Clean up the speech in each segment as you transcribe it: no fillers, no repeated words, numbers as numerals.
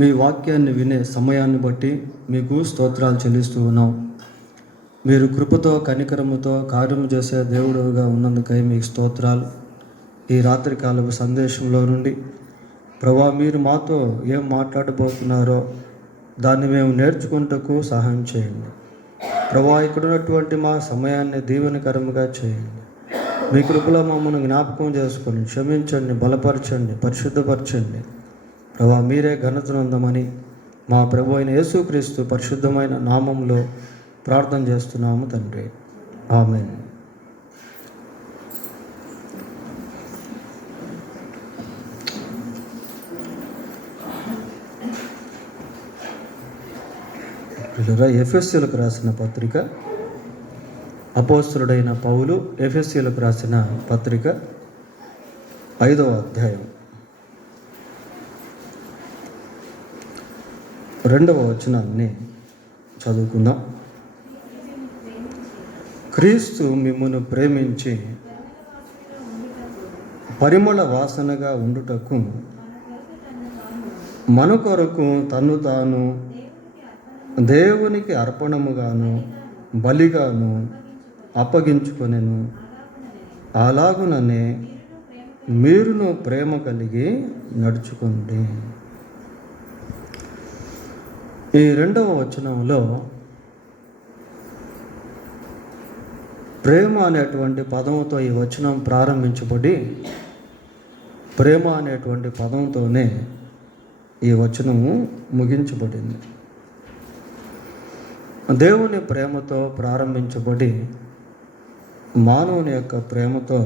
మీ వాక్యాన్ని వినే సమయాన్ని బట్టి మీకు స్తోత్రాలు చెల్లిస్తూ ఉన్నాం. మీరు కృపతో కనికరముతో కార్యము చేసే దేవుడుగా ఉన్నందుకై మీకు స్తోత్రాలు. ఈ రాత్రికాలపు సందేశంలో నుండి ప్రభువా, మీరు మాతో ఏం మాట్లాడబోతున్నారో దాన్ని మేము నేర్చుకుంటకు సహాయం చేయండి. ప్రభువా, ఇక్కడ ఉన్నటువంటి మా సమయాన్ని దీవెనకరముగా చేయండి. మీ కృపలో మమ్మల్ని జ్ఞాపకం చేసుకొని క్షమించండి, బలపరచండి, పరిశుద్ధపరచండి. ప్రభువా, మీరే ఘనతనందమని మా ప్రభు అయిన యేసుక్రీస్తు పరిశుద్ధమైన నామంలో ప్రార్థన చేస్తున్నాము తండ్రి, ఆమేన్. ఎఫెసీయులకు రాసిన పత్రిక, అపోస్తలుడైన పౌలు ఎఫెసీయులకు రాసిన పత్రిక 5వ అధ్యాయం 2వ వచనాన్ని చదువుకుందాం. క్రీస్తు మిమ్మును ప్రేమించి పరిమళ వాసనగా ఉండుటకు మన కొరకు తన్ను తాను దేవునికి అర్పణముగాను బలిగాను అప్పగించుకొనెను. అలాగుననే మీరును ప్రేమ కలిగి నడుచుకోండి. ఈ 2వ వచనంలో ప్రేమ అనేటువంటి పదంతో ఈ వచనం ప్రారంభించబడి ప్రేమ అనేటువంటి పదంతోనే ఈ వచనము ముగించబడింది. దేవుని ప్రేమతో ప్రారంభించబడి మానవుని యొక్క ప్రేమతో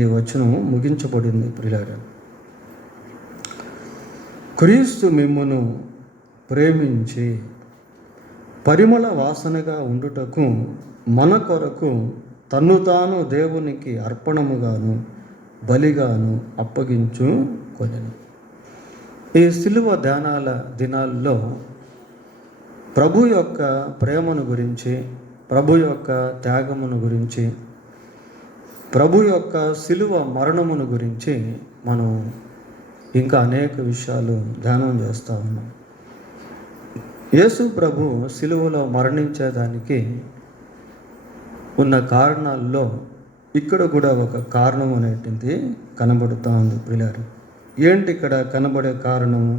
ఈ వచనము ముగించబడింది. ప్రియులారా, క్రీస్తు మిమ్మును ప్రేమించి పరిమళ వాసనగా ఉండుటకు మన కొరకు తన్ను తాను దేవునికి అర్పణముగాను బలిగాను అప్పగించుకొనెను. ఈ సిలువ ధ్యానాల దినాల్లో ప్రభు యొక్క ప్రేమను గురించి, ప్రభు యొక్క త్యాగమును గురించి, ప్రభు యొక్క సిలువ మరణమును గురించి మనం ఇంకా అనేక విషయాలు ధ్యానం చేస్తూ ఉన్నాం. యేసు ప్రభు సిలువలో మరణించేదానికి ఉన్న కారణాల్లో ఇక్కడ కూడా ఒక కారణం అనేటిది కనబడుతూ ఉంది. ప్రియులారా, ఏంటి ఇక్కడ కనబడే కారణము?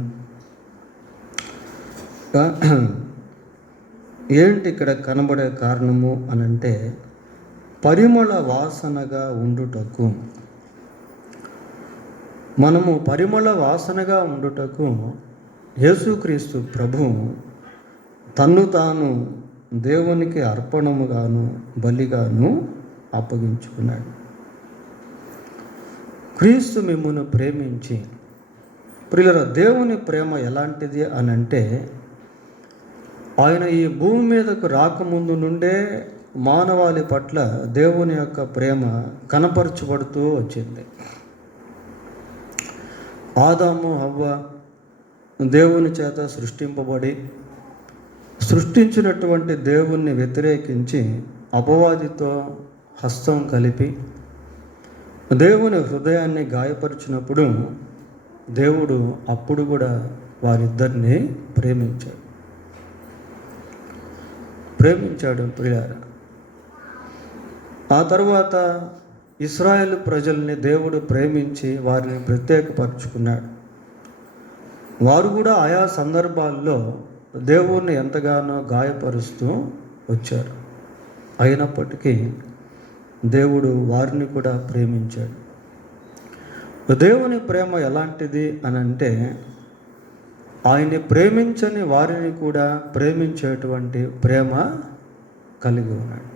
ఏంటి ఇక్కడ కనబడే కారణము అనంటే, పరిమళ వాసనగా ఉండుటకు. మనము పరిమళ వాసనగా ఉండుటకు యేసుక్రీస్తు ప్రభు తన్ను తాను దేవునికి అర్పణముగాను బలిగాను అప్పగించుకున్నాడు. క్రీస్తు మిమ్మును ప్రేమించి. ప్రియులారా, దేవుని ప్రేమ ఎలాంటిది అనంటే, ఆయన ఈ భూమి మీదకు రాకముందు నుండే మానవాళి పట్ల దేవుని యొక్క ప్రేమ కనపరచబడుతూ వచ్చింది. ఆదాము హవ్వ దేవుని చేత సృష్టింపబడి సృష్టించినటువంటి దేవుణ్ణి వ్యతిరేకించి అపవాదితో హస్తం కలిపి దేవుని హృదయాన్ని గాయపరిచినప్పుడు దేవుడు అప్పుడు కూడా వారిద్దరిని ప్రేమించాడు. ప్రియులారా, ఆ తర్వాత ఇశ్రాయేలు ప్రజల్ని దేవుడు ప్రేమించి వారిని ప్రత్యేకపరుచుకున్నాడు. వారు కూడా ఆయా సందర్భాల్లో దేవుణ్ణి ఎంతగానో గాయపరుస్తూ వచ్చారు. అయినప్పటికీ దేవుడు వారిని కూడా ప్రేమించాడు. దేవుని ప్రేమ ఎలాంటిది అనంటే, ఆయన్ని ప్రేమించని వారిని కూడా ప్రేమించేటువంటి ప్రేమ కలిగి ఉన్నాడు.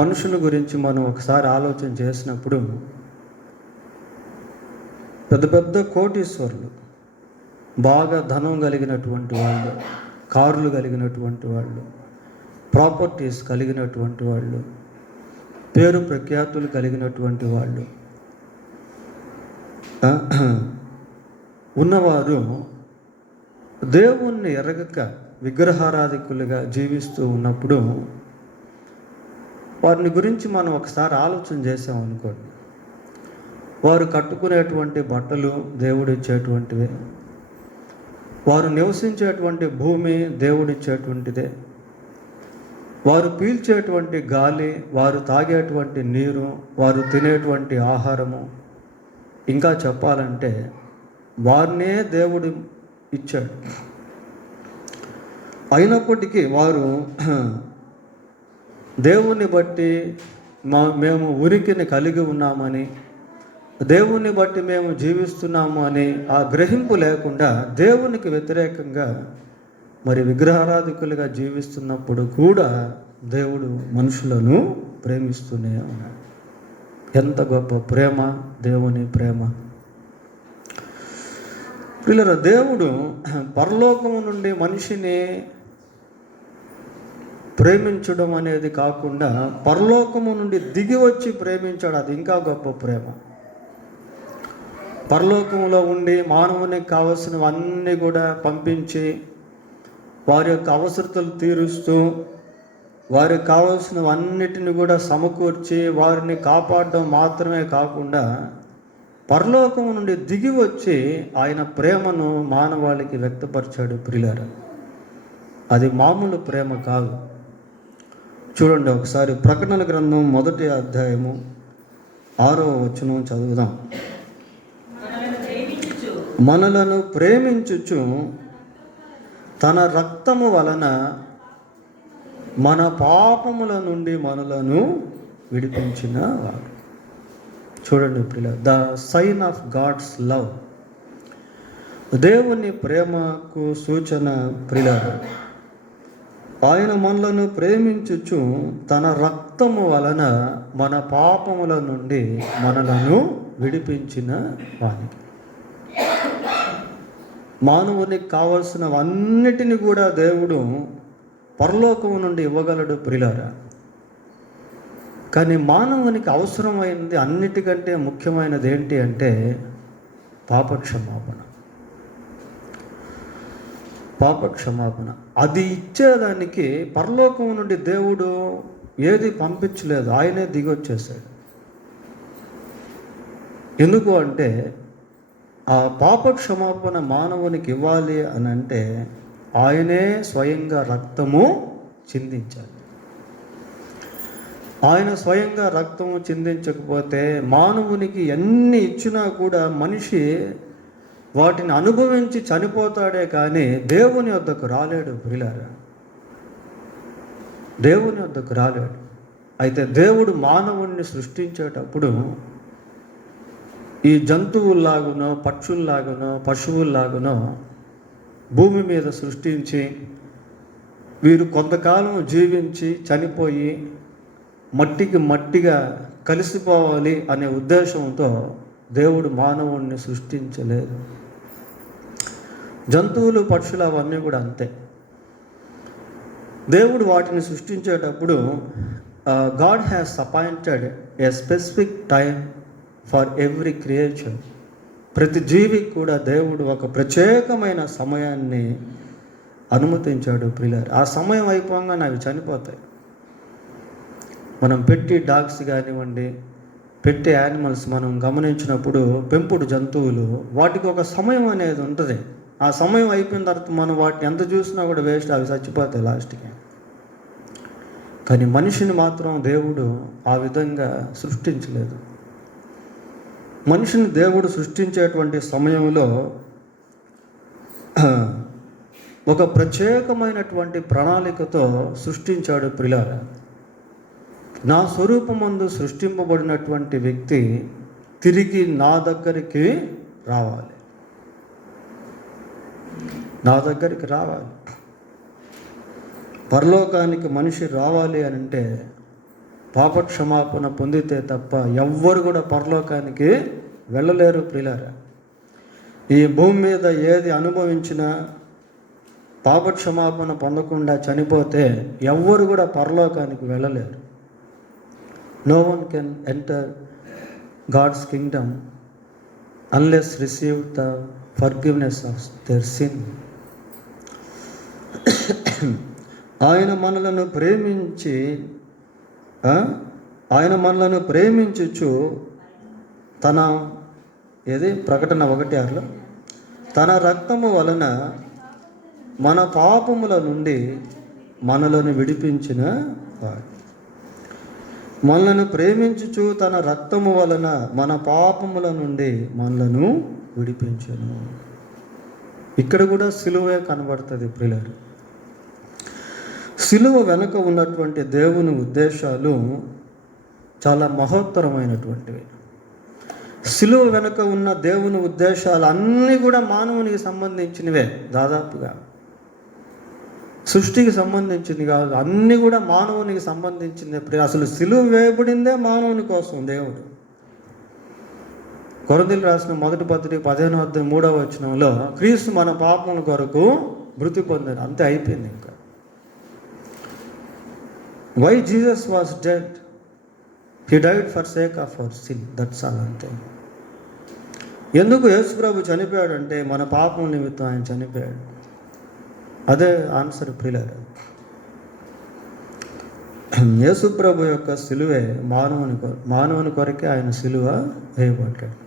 మనుషుల గురించి మనం ఒకసారి ఆలోచన చేసినప్పుడు, పెద్ద పెద్ద కోటీశ్వరులు, బాగా ధనం కలిగినటువంటి వాళ్ళు, కార్లు కలిగినటువంటి వాళ్ళు, ప్రాపర్టీస్ కలిగినటువంటి వాళ్ళు, పేరు ప్రఖ్యాతులు కలిగినటువంటి వాళ్ళు ఉన్నవారు దేవుణ్ణి ఎరగక విగ్రహారాధికులుగా జీవిస్తూ ఉన్నప్పుడు వారిని గురించి మనం ఒకసారి ఆలోచన చేసామనుకోండి, వారు కట్టుకునేటువంటి బట్టలు దేవుడిచ్చేటువంటివే, వారు నివసించేటువంటి భూమి దేవుడిచ్చేటువంటిదే, వారు పీల్చేటువంటి గాలి, వారు తాగేటువంటి నీరు, వారు తినేటువంటి ఆహారము, ఇంకా చెప్పాలంటే వారినే దేవుడు ఇచ్చాడు. అయినప్పటికీ వారు దేవుని బట్టి మేము ఉనికిని కలిగి ఉన్నామని, దేవుని బట్టి మేము జీవిస్తున్నాము అని ఆ గ్రహింపు లేకుండా దేవునికి వ్యతిరేకంగా మరి విగ్రహారాధికులుగా జీవిస్తున్నప్పుడు కూడా దేవుడు మనుషులను ప్రేమిస్తూనే ఉన్నాడు. ఎంత గొప్ప ప్రేమ దేవుని ప్రేమ! పిల్లలు, దేవుడు పరలోకము నుండి మనిషిని ప్రేమించడం అనేది కాకుండా పరలోకము నుండి దిగి వచ్చి ప్రేమించాడు. అది ఇంకా గొప్ప ప్రేమ. పరలోకంలో ఉండి మానవునికి కావలసినవన్నీ కూడా పంపించి వారి యొక్క అవసరతలు తీరుస్తూ వారికి కావలసినవన్నిటిని కూడా సమకూర్చి వారిని కాపాడడం మాత్రమే కాకుండా పరలోకం నుండి దిగి వచ్చి ఆయన ప్రేమను మానవాళికి వ్యక్తపరిచాడు. ప్రియులారా, అది మామూలు ప్రేమ కాదు. చూడండి, ఒకసారి ప్రకటన గ్రంథం 1వ అధ్యాయము 6వ వచనం చదువుదాం. మనలను ప్రేమించుచు తన రక్తము వలన మన పాపముల నుండి మనలను విడిపించిన వాడు. చూడండి ప్రియులారా, the sign of God's love, దేవుని ప్రేమకు సూచన ప్రియులారా. ఆయన మనలను ప్రేమించుచు తన రక్తము వలన మన పాపముల నుండి మనలను విడిపించిన వానికి. మానవునికి కావలసినవన్నిటిని కూడా దేవుడు పరలోకము నుండి ఇవ్వగలడు ప్రియులారా. కానీ మానవునికి అవసరమైనది, అన్నిటికంటే ముఖ్యమైనది ఏంటి అంటే పాపక్షమాపణ. పాపక్షమాపణ అది ఇచ్చేదానికి పరలోకం నుండి దేవుడు ఏది పంపించలేదు, ఆయనే దిగొచ్చేసాడు. ఎందుకు అంటే ఆ పాపక్షమాపణ మానవునికి ఇవ్వాలి అని అంటే ఆయనే స్వయంగా రక్తము చిందించాలి. ఆయన స్వయంగా రక్తము చిందించకపోతే మానవునికి ఎన్ని ఇచ్చినా కూడా మనిషి వాటిని అనుభవించి చనిపోతాడే కానీ దేవుని వద్దకు రాలేడు ప్రియులారా, దేవుని వద్దకు రాలేడు. అయితే దేవుడు మానవుణ్ణి సృష్టించేటప్పుడు ఈ జంతువుల్లాగునో పక్షుల్లాగునో పశువుల్లాగునో భూమి మీద సృష్టించి వీరు కొంతకాలం జీవించి చనిపోయి మట్టికి మట్టిగా కలిసిపోవాలి అనే ఉద్దేశంతో దేవుడు మానవుణ్ణి సృష్టించలేదు. జంతువులు పక్షులు అవన్నీ కూడా అంతే. దేవుడు వాటిని సృష్టించేటప్పుడు God has appointed a specific time for every creation. ప్రతి జీవికి కూడా దేవుడు ఒక ప్రత్యేకమైన సమయాన్ని అనుమతించాడు ప్రియులారా. ఆ సమయం అయిపోగానే అవి చనిపోతాయి. మనం పెట్టి డాగ్స్ కానివ్వండి, పెట్టే యానిమల్స్ మనం గమనించినప్పుడు పెంపుడు జంతువులు వాటికి ఒక సమయం అనేది ఉంటుంది. ఆ సమయం అయిపోయిన తర్వాత మనం వాటిని ఎంత చూసినా కూడా వేస్ట్, అవి చచ్చిపోతాయి లాస్ట్కి. కానీ మనిషిని మాత్రం దేవుడు ఆ విధంగా సృష్టించలేదు. మనిషిని దేవుడు సృష్టించేటువంటి సమయంలో ఒక ప్రత్యేకమైనటువంటి ప్రణాళికతో సృష్టించాడు ప్రియులారా. నా స్వరూపమందు సృష్టింపబడినటువంటి వ్యక్తి తిరిగి నా దగ్గరికి రావాలి, నా దగ్గరికి రావాలి. పరలోకానికి మనిషి రావాలి అని అంటే పాపక్షమాపణ పొందితే తప్ప ఎవ్వరు కూడా పరలోకానికి వెళ్ళలేరు ప్రియులారా. ఈ భూమి మీద ఏది అనుభవించినా పాపక్షమాపణ పొందకుండా చనిపోతే ఎవ్వరు కూడా పరలోకానికి వెళ్ళలేరు. No one can enter God's kingdom unless receive the forgiveness of their sin. ఆయన మనలను ప్రేమించుచు తన ఏది ప్రకటన 1:6లో తన రక్తము వలన మన పాపముల నుండి మనలను విడిపించిన వాడు. మనలను ప్రేమించుచు తన రక్తము వలన మన పాపముల నుండి మనలను విడిపించను. ఇక్కడ కూడా సిలువే కనబడుతుంది ప్రియులారా. సిలువ వెనుక ఉన్నటువంటి దేవుని ఉద్దేశాలు చాలా మహోత్తరమైనటువంటివి. సిలువ వెనుక ఉన్న దేవుని ఉద్దేశాలు అన్నీ కూడా మానవునికి సంబంధించినవే. దాదాపుగా సృష్టికి సంబంధించింది కాదు, అన్నీ కూడా మానవునికి సంబంధించింది. అసలు సిలువ వేయబడిందే మానవుని కోసం దేవుడు. కొరింథీయులకు రాసిన 1 పత్రిక 15:3 క్రీస్తు మన పాపముల కొరకు మృతి పొందాడు. అంతే, అయిపోయింది. ఇంకా why Jesus was dead, he died for sake of our sin, that's all. అంతే. ఎందుకు యేసు ప్రభు చనిపోయాడంటే మన పాపం నిమిత్తం ఆయన చనిపోయాడు. అదే ఆన్సర్ ప్రియులారా. యేసు ప్రభు యొక్క సిలువే మానవుని కొరకే ఆయన సిలువ వేయబడ్డాడు.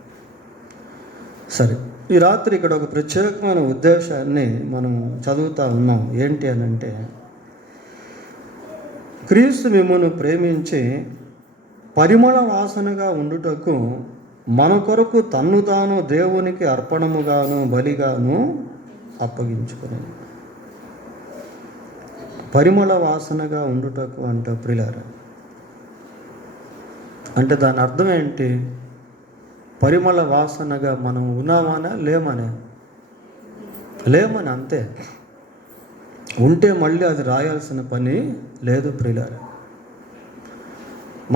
సరే, ఈ రాత్రి ఇక్కడ ఒక ప్రత్యేకమైన ఉద్దేశాన్ని మనం చదువుతూ ఉన్నాం. ఏంటి అని అంటే, క్రీస్తు మిమ్మును ప్రేమించి పరిమళ వాసనగా ఉండుటకు మన కొరకు తన్ను తాను దేవునికి అర్పణముగాను బలిగాను అప్పగించుకుని. పరిమళ వాసనగా ఉండుటకు అంట ప్రియులారా. అంటే దాని అర్థం ఏంటి? పరిమళ వాసనగా మనం ఉన్నామనే లేమని అంతే. ఉంటే మళ్ళీ అది రాయాల్సిన పని లేదు ప్రియులారా.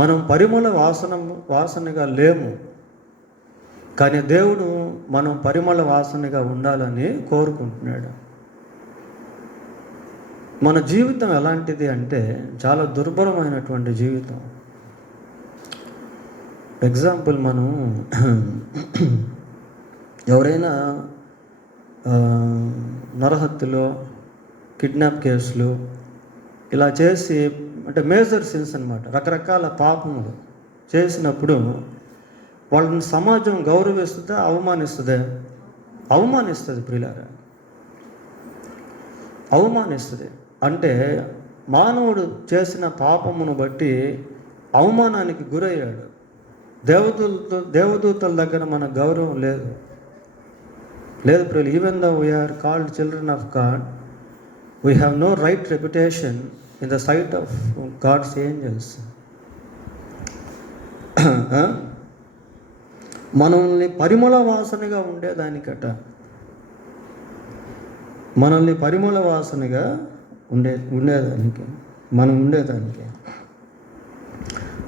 మనం పరిమళ వాసనగా లేము, కానీ దేవుడు మనం పరిమళ వాసనగా ఉండాలని కోరుకుంటున్నాడు. మన జీవితం ఎలాంటిది అంటే చాలా దుర్భరమైనటువంటి జీవితం. ఎగ్జాంపుల్, మనం ఎవరైనా నరహత్యలో, కిడ్నాప్ కేసులు ఇలా చేసి, అంటే మేజర్ సిన్స్ అన్నమాట, రకరకాల పాపములు చేసినప్పుడు వాళ్ళని సమాజం గౌరవిస్తుందా అవమానిస్తుంది ప్రియులారా. అవమానిస్తుంది. అంటే మానవుడు చేసిన పాపమును బట్టి అవమానానికి గురయ్యాడు. దేవదూతల దగ్గర మన గౌరవం లేదు ప్రియులు. Even though we are called children of God, we have no right reputation in the sight of God's angels. మనల్ని పరిమళ వాసనగా ఉండేదానికట, మనల్ని పరిమళ వాసనగా ఉండేదానికి మనం ఉండేదానికి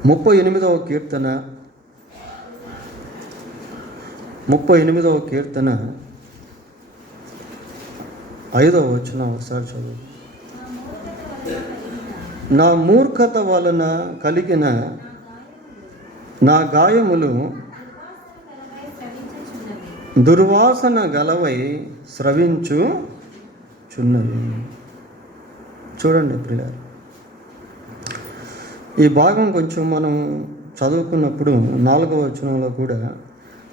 38వ కీర్తన 5వ వచనం ఒకసారి చదువు. నా మూర్ఖత వలన కలిగిన నా గాయములు దుర్వాసన గలవై స్రవించుచున్నవి. చూడండి ప్రియులారా, ఈ భాగం కొంచెం మనం చదువుకున్నప్పుడు 4వ వచనంలో కూడా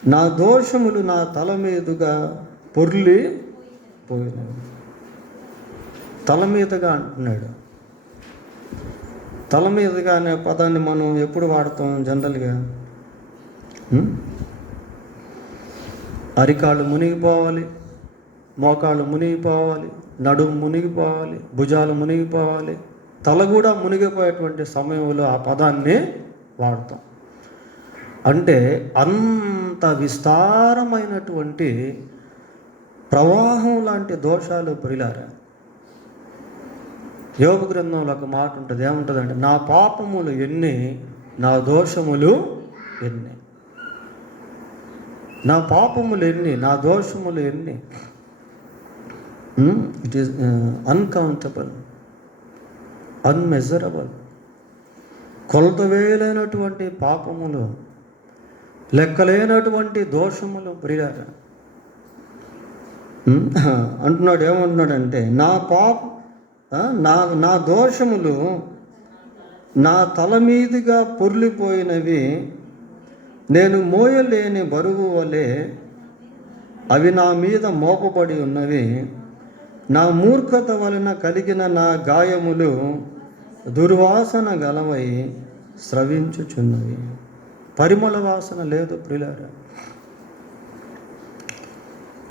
నా దోషములు నా తల మీదుగా పొర్లి పోయినవి. తల మీదుగా అంటున్నాడు. తల మీదుగా అనే పదాన్ని మనం ఎప్పుడు వాడతాం జనరల్గా? అరికాళ్ళు మునిగిపోవాలి, మోకాళ్ళు మునిగిపోవాలి, నడుము మునిగిపోవాలి, భుజాలు మునిగిపోవాలి, తల కూడా మునిగిపోయేటువంటి సమయంలో ఆ పదాన్ని వాడతాం. అంటే అంత విస్తారమైనటువంటి ప్రవాహం లాంటి దోషాలు ప్రియులారా. యోబు గ్రంథంలో ఒక మాట ఉంటుంది, ఏముంటుందంటే నా పాపములు ఎన్ని, నా దోషములు ఎన్ని. నా పాపములు ఎన్ని, నా దోషములు ఎన్ని. It is uncountable, unmeasurable. కొలతవేలైనటువంటి పాపములు, లెక్కలేనటువంటి దోషములు ప్రియులారా. అంటున్నాడు, ఏమంటున్నాడంటే నా దోషములు నా తల మీదుగా పొర్లిపోయినవి, నేను మోయలేని బరువు వలె అవి నా మీద మోపబడి ఉన్నవి. నా మూర్ఖత వలన కలిగిన నా గాయములు దుర్వాసన గలవై స్రవించుచున్నవి. పరిమళ వాసన లేదు ప్రియులారా.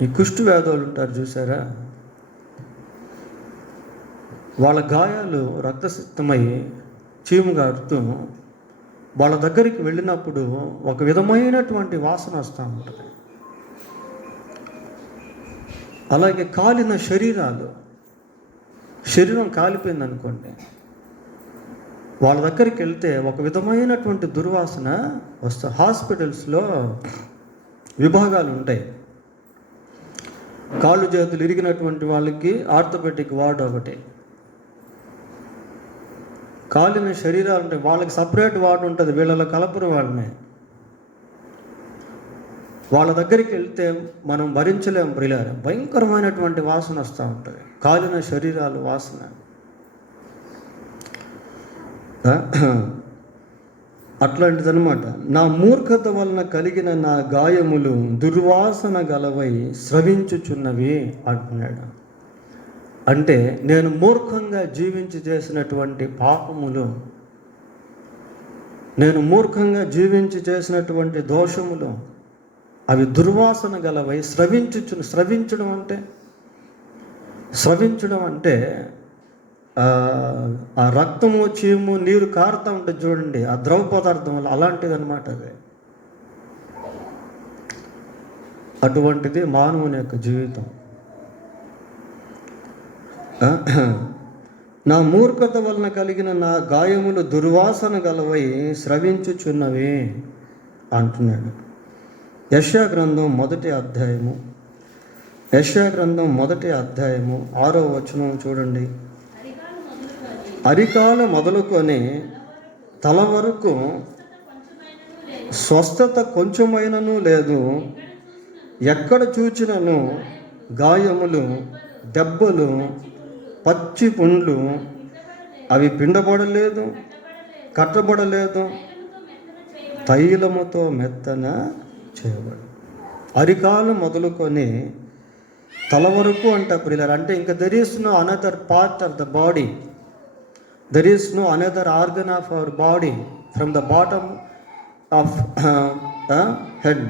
ఈ కుష్టు వ్యాధులు ఉంటారు చూసారా, వాళ్ళ గాయాలు రక్తసిక్తమై చీము గారుతూ వాళ్ళ దగ్గరికి వెళ్ళినప్పుడు ఒక విధమైనటువంటి వాసన వస్తూ ఉంటుంది. అలాగే కాలిన శరీరం కాలిపోయింది అనుకోండి, వాళ్ళ దగ్గరికి వెళ్తే ఒక విధమైనటువంటి దుర్వాసన వస్తుంది. హాస్పిటల్స్లో విభాగాలు ఉంటాయి. కాళ్ళు చేతులు ఇరిగినటువంటి వాళ్ళకి ఆర్థోపెడిక్ వార్డు ఒకటి, కాలిన శరీరాలు ఉంటాయి వాళ్ళకి సపరేట్ వార్డు ఉంటుంది. వీళ్ళలో కలపరు వాళ్ళని. వాళ్ళ దగ్గరికి వెళ్తే మనం భరించలేము ప్రియులారా. భయంకరమైనటువంటి వాసన వస్తూ ఉంటుంది, కాలిన శరీరాలు వాసన. అట్లాంటిదనమాట. నా మూర్ఖత వలన కలిగిన నా గాయములు దుర్వాసన గలవై స్రవించుచున్నవి అంటున్నాడు. అంటే నేను మూర్ఖంగా జీవించి చేసినటువంటి పాపములు, నేను మూర్ఖంగా జీవించి చేసినటువంటి దోషములు అవి దుర్వాసన గలవై స్రవించడం అంటే ఆ రక్తము చీము నీరు కారుతూ ఉంటుంది చూడండి, ఆ ద్రవ పదార్థం వల్ల అలాంటిది అనమాట. అటువంటిది మానవుని యొక్క జీవితం. నా మూర్ఖత వలన కలిగిన నా గాయములు దుర్వాసన గలవై స్రవించుచున్నవి అంటున్నాడు. యెషయా గ్రంథం 1వ అధ్యాయము 6వ వచనం చూడండి. అరికాల మొదలుకొని తల వరకు స్వస్థత కొంచెమైనను లేదు. ఎక్కడ చూచినను గాయములు, దెబ్బలు, పచ్చి పుండ్లు, అవి పిండబడలేదు, కట్టబడలేదు, తైలముతో మెత్తన చేయబడు. అరికాలు మొదలుకొని తల వరకు అంట ప్రియులారా. అంటే ఇంకా there is no another part of the body, there is no another organ of our body from the bottom of head.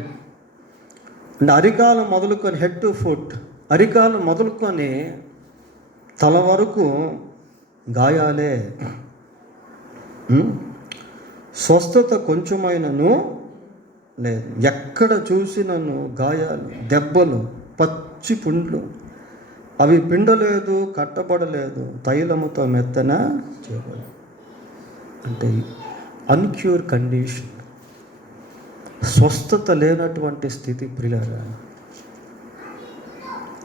అంటే అరికాలు మొదలుకొని హెడ్ టు ఫుట్, అరికాలు మొదలుకొని తల వరకు గాయాలే, స్వస్థత కొంచెమైనను లేదు. ఎక్కడ చూసినను గాయాలు, దెబ్బలు, పచ్చి పుండ్లు, అవి పిండలేదు, కట్టబడలేదు, తైలముతో మెత్తన చేయబడు. అంటే అన్క్యూర్ కండిషన్, స్వస్థత లేనటువంటి స్థితి ప్రియులారా.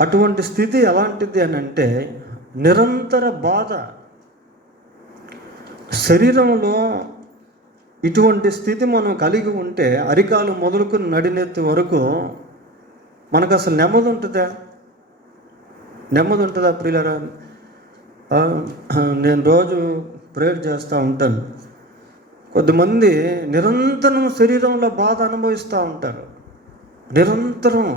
అటువంటి స్థితి ఎలాంటిది అని అంటే నిరంతర బాధ. శరీరంలో ఇటువంటి స్థితి మనం కలిగి ఉంటే అరికాలు మొదలుకుని నడినెత్తి వరకు మనకు అసలు నెమ్మది ఉంటుందా ప్రియులారా? నేను రోజు ప్రేయర్ చేస్తూ ఉంటాను. కొద్దిమంది నిరంతరం శరీరంలో బాధ అనుభవిస్తూ ఉంటారు, నిరంతరం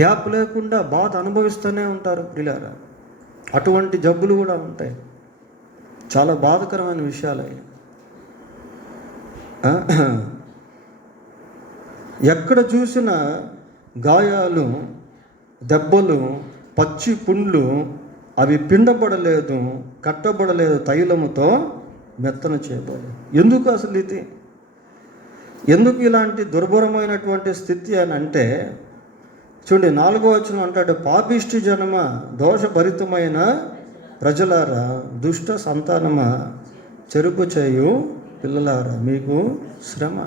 గ్యాప్ లేకుండా బాధ అనుభవిస్తూనే ఉంటారు ప్రియులారా. అటువంటి జబ్బులు కూడా ఉంటాయి. చాలా బాధకరమైన విషయాలు అవి. ఎక్కడ చూసినా గాయాలు, దెబ్బలు, పచ్చి పుండ్లు, అవి పిండబడలేదు, కట్టబడలేదు, తైలముతో మెత్తన చేయబడు. ఎందుకు అసలు ఇది? ఎందుకు ఇలాంటి దుర్భరమైనటువంటి స్థితి అని అంటే చూడండి, 4వ వచనం అంటాడు, పాపిష్టి జనమ, దోషభరితమైన ప్రజలారా, దుష్ట సంతానమా, చెరుపు చేయు పిల్లలారా, మీకు శ్రమ.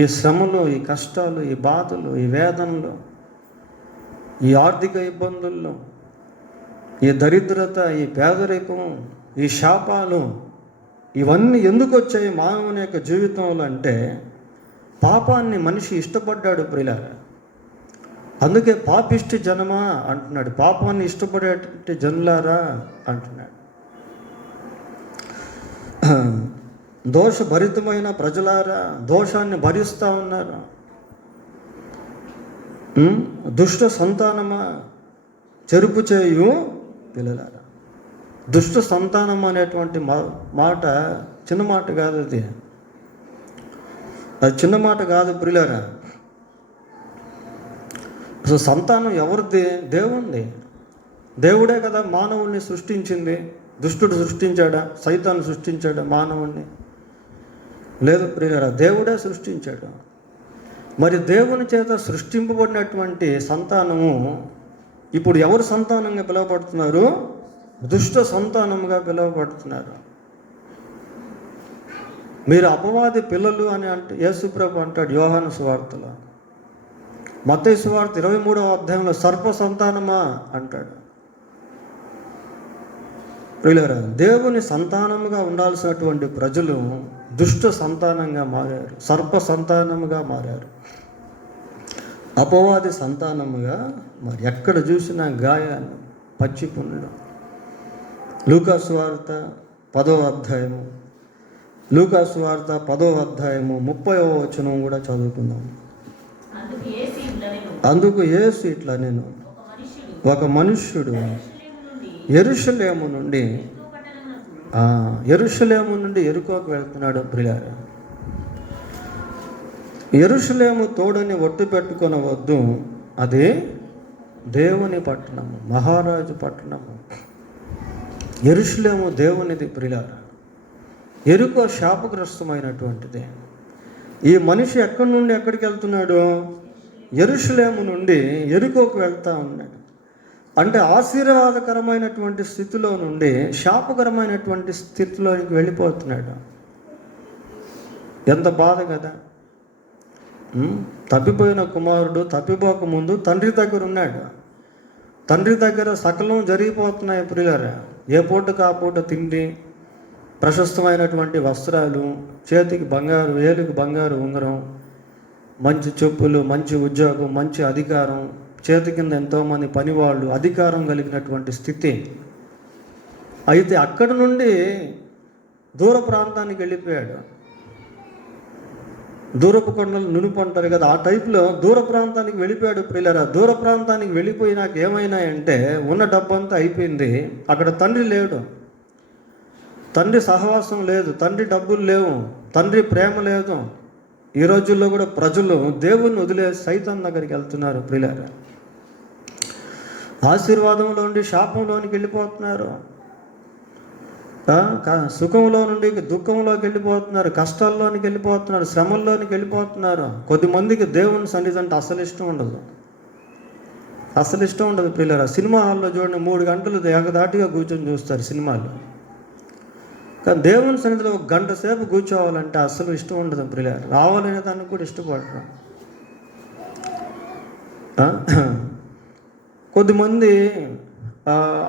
ఈ శ్రమలు, ఈ కష్టాలు, ఈ బాధలు, ఈ వేదనలు, ఈ ఆర్థిక ఇబ్బందుల్లో, ఈ దరిద్రత, ఈ పేదరికం, ఈ శాపాలు, ఇవన్నీ ఎందుకు వచ్చాయి మానవుని యొక్క జీవితంలో అంటే పాపాన్ని మనిషి ఇష్టపడ్డాడు ప్రియులారా. అందుకే పాపిష్టి జనమా అంటున్నాడు, పాపాన్ని ఇష్టపడేటువంటి జనులారా అంటున్నాడు. దోషభరితమైన ప్రజలారా, దోషాన్ని భరిస్తూ ఉన్నారు. దుష్ట సంతానమా, చెరుపు చేయు పిల్లలారా. దుష్ట సంతానం అనేటువంటి మాట చిన్న మాట కాదు, అది చిన్న మాట కాదు ప్రియులారా. అసలు సంతానం ఎవరిది? దేవుంది. దేవుడే కదా మానవుణ్ణి సృష్టించింది. దుష్టుడు సృష్టించాడా? సైతాన్ని సృష్టించాడా మానవుణ్ణి? లేదు ప్రియులారా, దేవుడే సృష్టించాడు. మరి దేవుని చేత సృష్టింపబడినటువంటి సంతానము ఇప్పుడు ఎవరు సంతానంగా పిలువబడుతున్నారు? దుష్ట సంతానముగా పిలువబడుతున్నారు. మీరు అపవాది పిల్లలు అని అంటే యేసుప్రభు అంటాడు యోహాను సువార్తలో. మత్తయి సువార్త 23వ అధ్యాయంలో సర్ప సంతానమా అంటాడు. ప్రియులారా, దేవుని సంతానముగా ఉండాల్సినటువంటి ప్రజలు దుష్ట సంతానంగా మారారు, సర్ప సంతానముగా మారారు, అపవాది సంతానముగా మరి ఎక్కడ చూసినా గాయాలు, పచ్చి పుండ్లు. లూకా సువార్త 10వ అధ్యాయము, లూకా సువార్త 10వ అధ్యాయము 30వ వచనం కూడా చదువుకుందాం. అందుకు యేసు ఇట్లా నేను, ఒక మనుష్యుడు యెరూషలేము నుండి యెరికోకు వెళ్తున్నాడు. ప్రియులారా, యెరూషలేము తోడని ఒట్టు పెట్టుకొనవద్దు, అది దేవుని పట్టణము, మహారాజు పట్టణము. యెరూషలేము దేవునిది ప్రియులారా. యెరికో శాపగ్రస్తమైనటువంటిది. ఈ మనిషి ఎక్కడి నుండి ఎక్కడికి వెళ్తున్నాడు? యెరూషలేము నుండి యెరికోకు వెళ్తూ ఉన్నాడు. అంటే ఆశీర్వాదకరమైనటువంటి స్థితిలో నుండి శాపకరమైనటువంటి స్థితిలోనికి వెళ్ళిపోతున్నాడు. ఎంత బాధ కదా. తప్పిపోయిన కుమారుడు తప్పిపోక ముందు తండ్రి దగ్గర ఉన్నాడు. తండ్రి దగ్గర సకలం జరిగిపోతున్నాయి ప్రియులారా. ఏ పూటకు ఆ పూట తిండి, ప్రశస్తమైనటువంటి వస్త్రాలు, చేతికి బంగారు, వేలుకి బంగారు ఉంగరం, మంచి చెప్పులు, మంచి ఉద్యోగం, మంచి అధికారం, చేతి కింద ఎంతోమంది పనివాళ్ళు, అధికారం కలిగినటువంటి స్థితి. అయితే అక్కడి నుండి దూర ప్రాంతానికి వెళ్ళిపోయాడు. దూరపు కొండలు నునుపు అంటారు కదా, ఆ టైప్లో దూర ప్రాంతానికి వెళ్ళిపోయాడు ప్రియులారా. దూర ప్రాంతానికి వెళ్ళిపోయి నాకు ఏమైనాయంటే ఉన్న డబ్బంతా అయిపోయింది. అక్కడ తండ్రి లేడు, తండ్రి సహవాసం లేదు, తండ్రి డబ్బులు లేవు, తండ్రి ప్రేమ లేదు. ఈ రోజుల్లో కూడా ప్రజలు దేవుణ్ణి వదిలేసి సైతాన్ దగ్గరికి వెళ్తున్నారు ప్రియులారా. ఆశీర్వాదంలో నుండి శాపంలోనికి వెళ్ళిపోతున్నారు, సుఖంలో నుండి దుఃఖంలోకి వెళ్ళిపోతున్నారు, కష్టాల్లోనికి వెళ్ళిపోతున్నారు, శ్రమల్లోనికి వెళ్ళిపోతున్నారు. కొద్దిమందికి దేవుని సన్నిధి అంటే అసలు ఇష్టం ఉండదు, అసలు ఇష్టం ఉండదు ప్రియులారా. సినిమా హాల్లో చూడండి, 3 గంటలు ఏకదాటిగా కూర్చొని చూస్తారు సినిమాలు. కానీ దేవుని సన్నిధిలో 1 గంట సేపు కూర్చోవాలంటే అసలు ఇష్టం ఉండదు ప్రియులారా. రావాలనే దానికి కూడా ఇష్టపడరు. కొద్దిమంది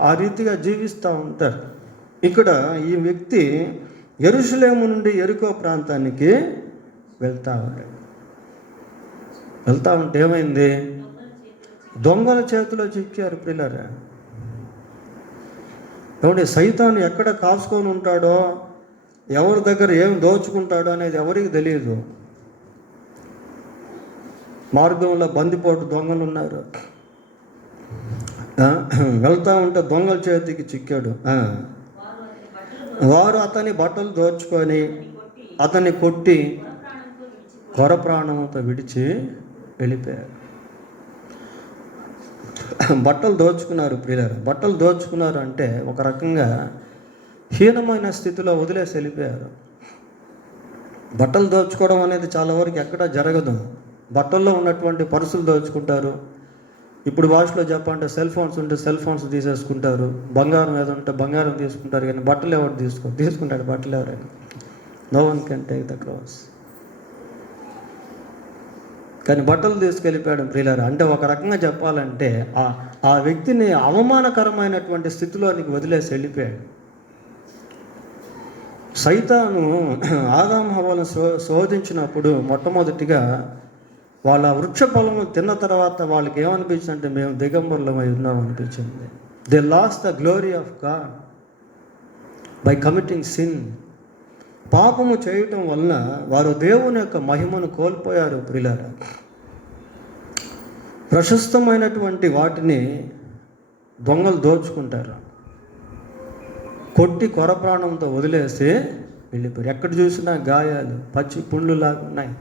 ఆ రీతిగా జీవిస్తూ ఉంటారు. ఇక్కడ ఈ వ్యక్తి యెరూషలేము నుండి యెరికో ప్రాంతానికి వెళ్తూ ఉంటే ఏమైంది? దొంగల చేతిలో చిక్కారు ప్రియులారా. కాబట్టి సైతాను ఎక్కడ కాసుకొని ఉంటాడో, ఎవరి దగ్గర ఏం దోచుకుంటాడో అనేది ఎవరికి తెలియదు. మార్గంలో బందిపోటు దొంగలు ఉన్నారు. వెళ్తూ ఉంటే దొంగల చేతికి చిక్కాడు. వారు అతని బట్టలు దోచుకొని అతన్ని కొట్టి కొర ప్రాణంతో విడిచి వెళ్ళిపోయారు. బట్టలు దోచుకున్నారు ప్రియులారా. బట్టలు దోచుకున్నారు అంటే ఒక రకంగా హీనమైన స్థితిలో వదిలేసి వెళ్ళిపోయారు. బట్టలు దోచుకోవడం అనేది చాలా వరకు ఎక్కడ జరగదు. బట్టల్లో ఉన్నటువంటి పర్సులు దోచుకుంటారు. ఇప్పుడు భాషలో చెప్పాలంటే సెల్ ఫోన్స్ ఉంటే సెల్ ఫోన్స్ తీసేసుకుంటారు. బంగారం ఏదో ఉంటే బంగారం తీసుకుంటారు. కానీ బట్టలు ఎవరు తీసుకుంటాడు? బట్టలు ఎవరైనా? No one can take the clothes. కానీ బట్టలు తీసుకెళ్ళిపోయాడు ప్రియులారా. అంటే ఒక రకంగా చెప్పాలంటే ఆ వ్యక్తిని అవమానకరమైనటువంటి స్థితిలోనికి వదిలేసి వెళ్ళిపోయాడు. సైతాను ఆదాము హవ్వలను శోధించినప్పుడు మొట్టమొదటిగా వాళ్ళ వృక్ష ఫలము తిన్న తర్వాత వాళ్ళకి ఏమనిపించింది అంటే మేము దిగంబరులమై ఉన్నాం అనిపించింది. They last the glory of God by committing sin. పాపము చేయటం వలన వారు దేవుని యొక్క మహిమను కోల్పోయారు ప్రియులారా. ప్రశస్తమైనటువంటి వాటిని దొంగలు దోచుకుంటారు, కొట్టి కొర ప్రాణంతో వదిలేసి వెళ్ళిపోయారు. ఎక్కడ చూసినా గాయాలు, పచ్చి పుండ్లులాగా ఉన్నాయి.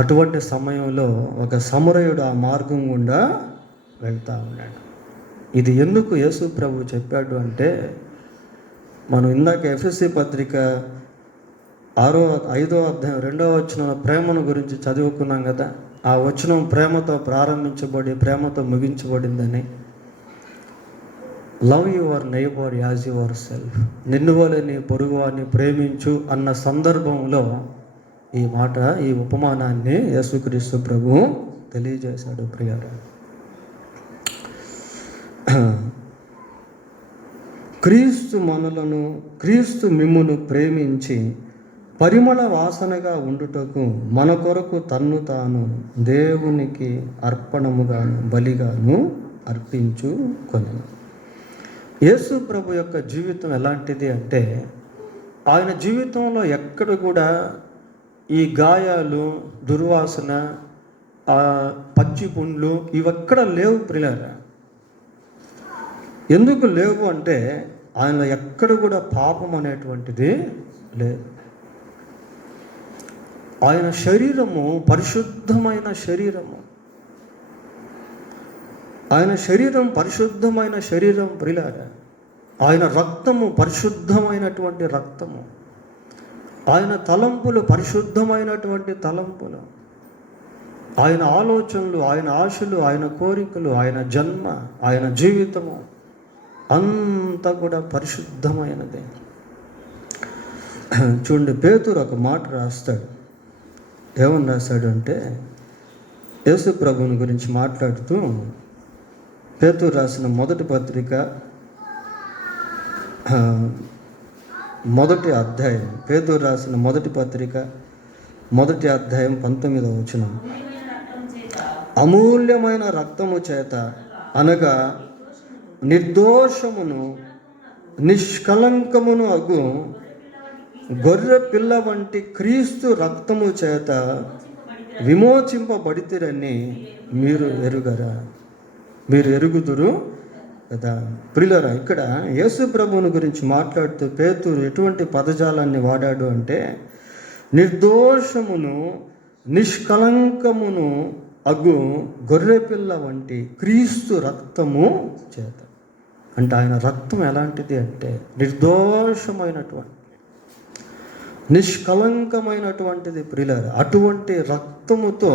అటువంటి సమయంలో ఒక సమరయుడు ఆ మార్గం గుండా వెళ్తూ ఉన్నాడు. ఇది ఎందుకు యేసు ప్రభు చెప్పాడు అంటే, మనం ఇందాక ఎఫెసీ పత్రిక 5వ అధ్యాయం 2వ వచనం ప్రేమను గురించి చదువుకున్నాం కదా. ఆ వచనం ప్రేమతో ప్రారంభించబడి ప్రేమతో ముగించబడిందని. Love your neighbour as yourself, నిన్ను వలె నీ పొరుగువారిని ప్రేమించు అన్న సందర్భంలో ఈ మాట, ఈ ఉపమానాన్ని యేసుక్రీస్తు ప్రభు తెలియజేశాడు ప్రియులారా. క్రీస్తు మిమ్మును ప్రేమించి పరిమళ వాసనగా ఉండుటకు మన కొరకు తన్ను తాను దేవునికి అర్పణముగాను బలిగాను అర్పించుకొనెను. యేసు ప్రభు యొక్క జీవితం ఎలాంటిది అంటే, ఆయన జీవితంలో ఎక్కడ కూడా ఈ గాయాలు, దుర్వాసన, పచ్చి పుండ్లు ఇవెక్కడ లేవు ప్రియులారా. ఎందుకు లేవు అంటే, ఆయన ఎక్కడ కూడా పాపం అనేటువంటిది లేదు. ఆయన శరీరము పరిశుద్ధమైన శరీరము. ఆయన శరీరం పరిశుద్ధమైన శరీరం ప్రియులారా. ఆయన రక్తము పరిశుద్ధమైనటువంటి రక్తము. ఆయన తలంపులు పరిశుద్ధమైనటువంటి తలంపులు. ఆయన ఆలోచనలు, ఆయన ఆశలు, ఆయన కోరికలు, ఆయన జన్మ, ఆయన జీవితము అంతా కూడా పరిశుద్ధమైనదే. చూడండి, పేతురు ఒక మాట రాస్తాడు. ఏమని రాశాడు అంటే, యేసు ప్రభువుని గురించి మాట్లాడుతూ పేతురు రాసిన మొదటి పత్రిక 1వ అధ్యాయం, పేతురు రాసిన మొదటి పత్రిక 1వ అధ్యాయం 19వ వచనం, అమూల్యమైన రక్తము చేత అనగా నిర్దోషమును నిష్కలంకమును అగు గొర్రె పిల్ల వంటి క్రీస్తు రక్తము చేత విమోచింపబడితిరని మీరు ఎరుగరా? మీరు ఎరుగుదురు కదా ప్రియులారా. ఇక్కడ యేసు ప్రభువుని గురించి మాట్లాడుతూ పేతురు ఎటువంటి పదజాలాన్ని వాడాడు అంటే, నిర్దోషమును నిష్కలంకమును అగు గొర్రెపిల్ల వంటి క్రీస్తు రక్తము చేత. అంటే ఆయన రక్తం ఎలాంటిది అంటే, నిర్దోషమైనటువంటి, నిష్కలంకమైనటువంటిది ప్రియులారా. అటువంటి రక్తముతో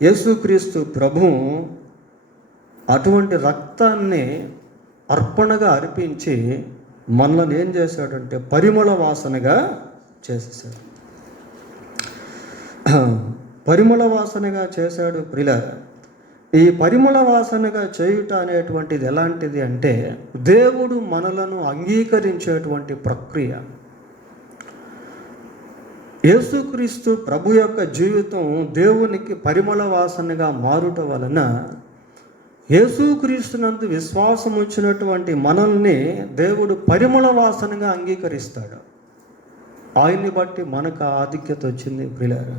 యేసుక్రీస్తు ప్రభు అటువంటి రక్తాన్ని అర్పణగా అర్పించి మనల్ని ఏం చేశాడంటే పరిమళ వాసనగా చేసేసాడు. పరిమళ వాసనగా చేశాడు ప్రియులారా. ఈ పరిమళ వాసనగా చేయుట అనేటువంటిది ఎలాంటిది అంటే, దేవుడు మనలను అంగీకరించేటువంటి ప్రక్రియ. యేసుక్రీస్తు ప్రభు యొక్క జీవితం దేవునికి పరిమళ వాసనగా మారుట వలన యేసుక్రీస్తునందు విశ్వాసం ఉంచినటువంటి మనల్ని దేవుడు పరిమళ వాసనగా అంగీకరిస్తాడు. ఆయన్ని బట్టి మనకు ఆధిక్యత వచ్చింది ప్రియులారా.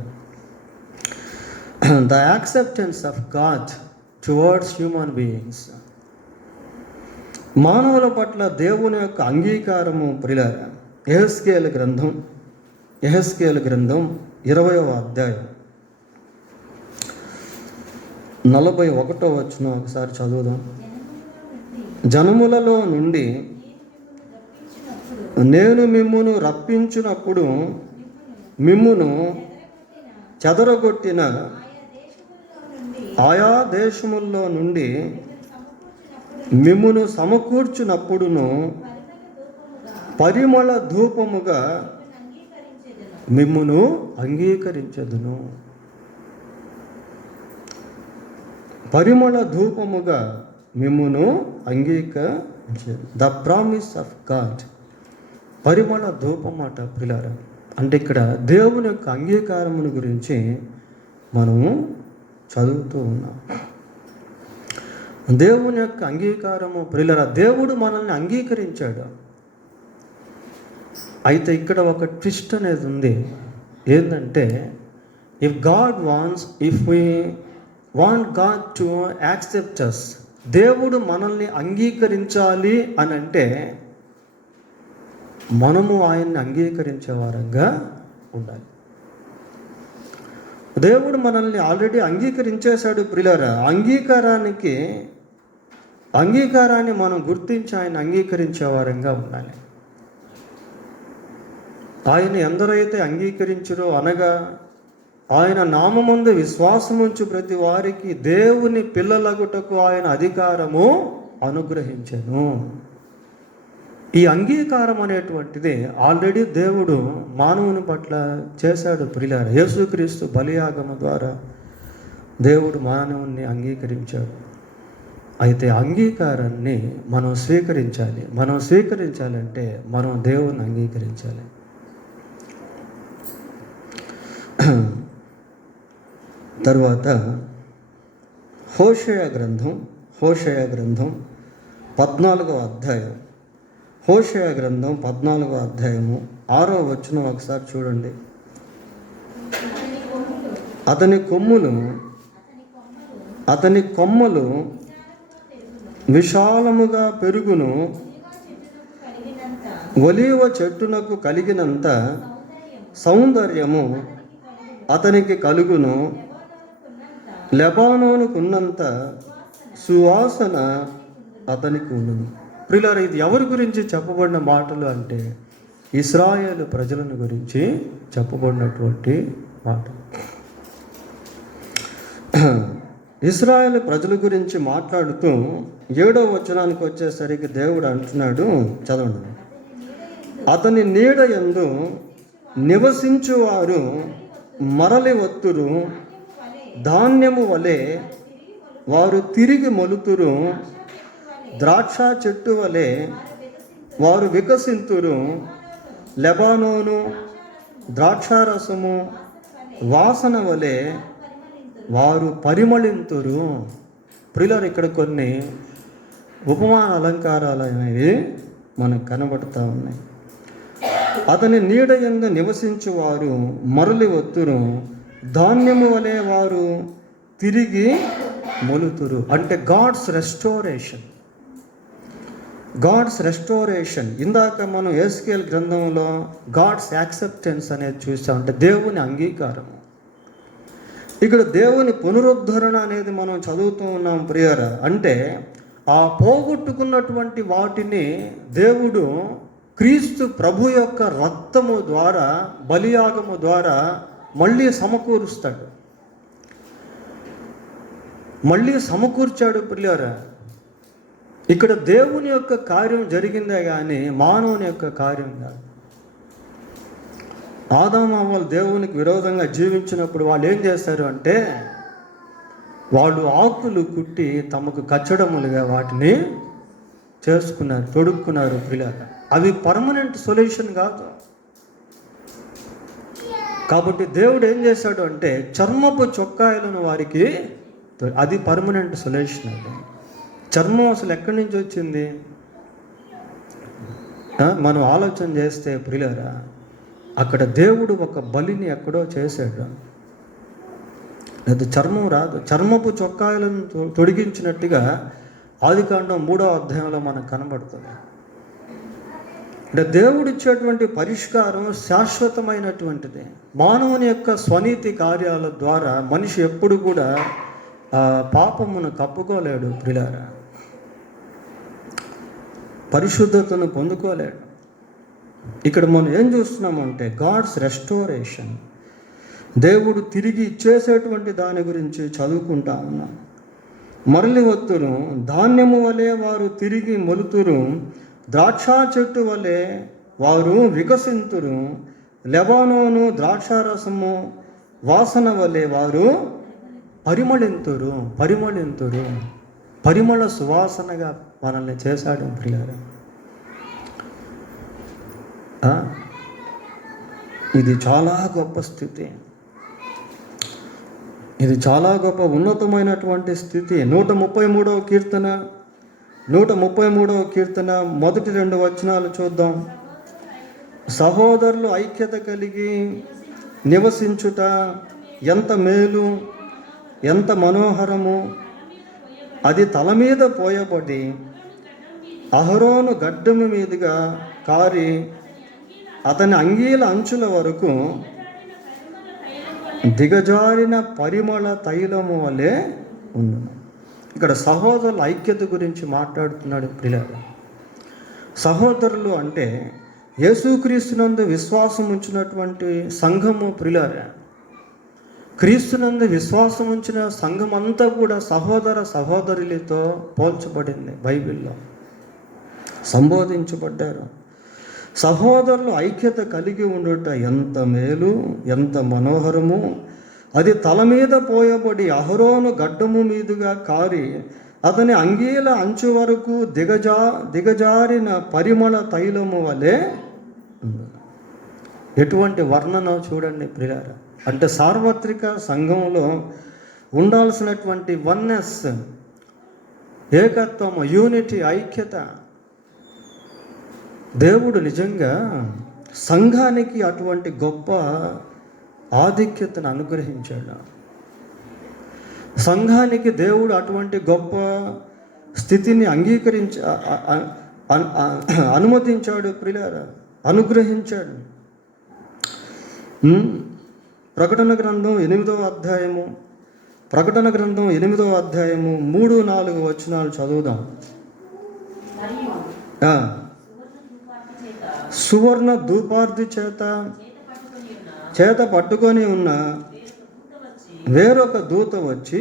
The acceptance of God towards human beings, మానవుల పట్ల దేవుని యొక్క అంగీకారము ప్రియులారా. యెహెజ్కేలు గ్రంథం 20వ అధ్యాయం 41వ వచనం ఒకసారి చదువుదాం. జనములలో నుండి నేను మిమ్మును రప్పించినప్పుడు మిమ్మును చెదరగొట్టిన ఆయా దేశముల్లో నుండి మిమ్మును సమకూర్చునప్పుడును పరిమళ ధూపముగా మిమ్మును అంగీకరించదును. పరిమళ ధూపముగా మిమ్మును అంగీకరించదు. ద ప్రామిస్ ఆఫ్ గాడ్, పరిమళ ధూపం అట ప్రియులారా. అంటే ఇక్కడ దేవుని యొక్క అంగీకారమును గురించి మనము చదువుతూ ఉన్నాం. దేవుని యొక్క అంగీకారము ప్రియులారా, దేవుడు మనల్ని అంగీకరించాడు. అయితే ఇక్కడ ఒక ట్విస్ట్ అనేది ఉంది. ఏంటంటే if we want God to accept us, దేవుడు మనల్ని అంగీకరించాలి అని అంటే మనము ఆయన్ని అంగీకరించే వారంగా ఉండాలి. దేవుడు మనల్ని ఆల్రెడీ అంగీకరించేశాడు ప్రియులారా. అంగీకారాన్ని మనం గుర్తించి ఆయన అంగీకరించే వారంగా ఉండాలి. ఆయన ఎందరైతే అంగీకరించరో అనగా ఆయన నామమందు విశ్వాసముంచు ప్రతి వారికి దేవుని పిల్లలగుటకు ఆయన అధికారము అనుగ్రహించెను. ఈ అంగీకారం అనేటువంటిది ఆల్రెడీ దేవుడు మానవుని పట్ల చేశాడు ప్రియులారా. యేసుక్రీస్తు బలియాగము ద్వారా దేవుడు మానవుని అంగీకరించాడు. అయితే అంగీకారాన్ని మనం స్వీకరించాలి. మనం స్వీకరించాలంటే మనం దేవుని అంగీకరించాలి. తర్వాత హోషేయ గ్రంథం 14వ అధ్యాయం. హోషేయ గ్రంథం 14వ అధ్యాయము 6వ వచనం ఒకసారి చూడండి. అతని కొమ్మలు విశాలముగా పెరుగును, ఒలీవ చెట్టునకు కలిగినంత సౌందర్యము అతనికి కలుగును, లెబానోనుకున్నంత సువాసన అతనికి ఉండును. ప్రియులారా, ఇది ఎవరి గురించి చెప్పబడిన మాటలు అంటే ఇశ్రాయేలు ప్రజలను గురించి చెప్పబడినటువంటి మాటలు. ఇశ్రాయేలు ప్రజల గురించి మాట్లాడుతూ 7వ వచనానికి వచ్చేసరికి దేవుడు అంటున్నాడు, చదవండి. అతని నీడ యందు నివసించువారు మరలి వత్తురు, ధాన్యము వలె వారు తిరిగి మొలుతురు, ద్రాక్ష చెట్టు వలె వారు వికసింతురు, లెబానోను ద్రాక్షారసము వాసన వలె వారు పరిమళింతురు. ప్రియులారా, ఇక్కడ కొన్ని ఉపమాన అలంకారాలు అనేవి మనకు కనబడుతూ ఉన్నాయి. అతని నీడ యందు నివసించువారు మరలి వత్తురు, ధాన్యము వలె వారు తిరిగి మొలుతురు. అంటే గాడ్స్ రెస్టోరేషన్. ఇందాక మనం ఎస్కేల్ గ్రంథంలో గాడ్స్ యాక్సెప్టెన్స్ అనేది చూసాం. అంటే దేవుని అంగీకారము. ఇక్కడ దేవుని పునరుద్ధరణ అనేది మనం చదువుతూ ఉన్నాం ప్రియులారా. అంటే ఆ పోగొట్టుకున్నటువంటి వాటిని దేవుడు క్రీస్తు ప్రభు యొక్క రక్తము ద్వారా, బలియాగము ద్వారా మళ్ళీ సమకూర్చాడు ప్రియులారా. ఇక్కడ దేవుని యొక్క కార్యం జరిగిందే కానీ మానవుని యొక్క కార్యం కాదు. ఆదాము అవ్వలు దేవునికి విరోధంగా జీవించినప్పుడు వాళ్ళు ఏం చేశారు అంటే వాళ్ళు ఆకులు కుట్టి తమకు కచ్చడములుగా వాటిని చేసుకున్నారు, తొడుక్కున్నారు ప్రియులారా. అవి పర్మనెంట్ సొల్యూషన్ కాదు. కాబట్టి దేవుడు ఏం చేశాడు అంటే చర్మపు చొక్కాయలను వారికి, అది పర్మనెంట్ సొల్యూషన్. అది చర్మం అసలు ఎక్కడి నుంచి వచ్చింది మనం ఆలోచన చేస్తే ప్రియులారా, అక్కడ దేవుడు ఒక బలిని ఎక్కడో చేశాడు. అది చర్మం రాదు. చర్మపు చొక్కాయలను తొడిగించినట్టుగా ఆదికాండం 3వ అధ్యాయంలో మనకు కనబడుతుంది. అంటే దేవుడు ఇచ్చేటువంటి పరిష్కారం శాశ్వతమైనటువంటిది. మానవుని యొక్క స్వనీతి కార్యాల ద్వారా మనిషి ఎప్పుడు కూడా పాపమును కప్పుకోలేడు ప్రియులారా, పరిశుద్ధతను పొందుకోలేడు. ఇక్కడ మనం ఏం చూస్తున్నామంటే గాడ్స్ రెస్టోరేషన్, దేవుడు తిరిగి ఇచ్చేసేటువంటి దాని గురించి చదువుకుంటా ఉన్నాం. మరలి వత్తురు, ధాన్యము వలె వారు తిరిగి మొలుతురు, ద్రాక్ష చెట్టు వలె వారు వికసింతురు, లెబానోను ద్రాక్షారసము వాసన వలె వారు పరిమళింతురు. పరిమళ సువాసనగా మనల్ని చేశాడు ప్రియులారా. ఇది చాలా గొప్ప స్థితి. ఇది చాలా గొప్ప ఉన్నతమైనటువంటి స్థితి. 133వ కీర్తన మొదటి 2 వచనాలు చూద్దాం. సహోదరులు ఐక్యత కలిగి నివసించుట ఎంత మేలు, ఎంత మనోహరము. అది తల మీద పోయబడి అహరోను గడ్డము మీదుగా కారి అతని అంగీల అంచుల వరకు దిగజారిన పరిమళ తైలము వలె ఉండును. ఇక్కడ సహోదరుల ఐక్యత గురించి మాట్లాడుతున్నాడు ప్రియులారా. సహోదరులు అంటే యేసుక్రీస్తునందు విశ్వాసం ఉంచినటువంటి సంఘము ప్రియులారా. క్రీస్తునందు విశ్వాసం ఉంచిన సంఘం అంతా కూడా సహోదర సహోదరులతో పోల్చబడింది, బైబిల్లో సంబోధించబడ్డారు. సహోదరులు ఐక్యత కలిగి ఉండుట ఎంత మేలు, ఎంత మనోహరము. అది తల మీద పోయబడి అహరోను గడ్డము మీదుగా కారి అతని అంగీల అంచు వరకు దిగజారిన పరిమళ తైలము వలె. ఎటువంటి వర్ణన చూడండి ప్రియులారా. అంటే సార్వత్రిక సంఘంలో ఉండాల్సినటువంటి వన్నెస్, ఏకత్వము, యూనిటీ, ఐక్యత. దేవుడు నిజంగా సంఘానికి అటువంటి గొప్ప ఆధిక్యతను అనుగ్రహించాడు. సంఘానికి దేవుడు అటువంటి గొప్ప స్థితిని అనుమతించాడు ప్రియులారా, అనుగ్రహించాడు. ప్రకటన గ్రంథం 8వ అధ్యాయము 3-4 వచనాలు చదువుదాం. సువర్ణ ధూపార్ది చేత పట్టుకొని ఉన్న వేరొక దూత వచ్చి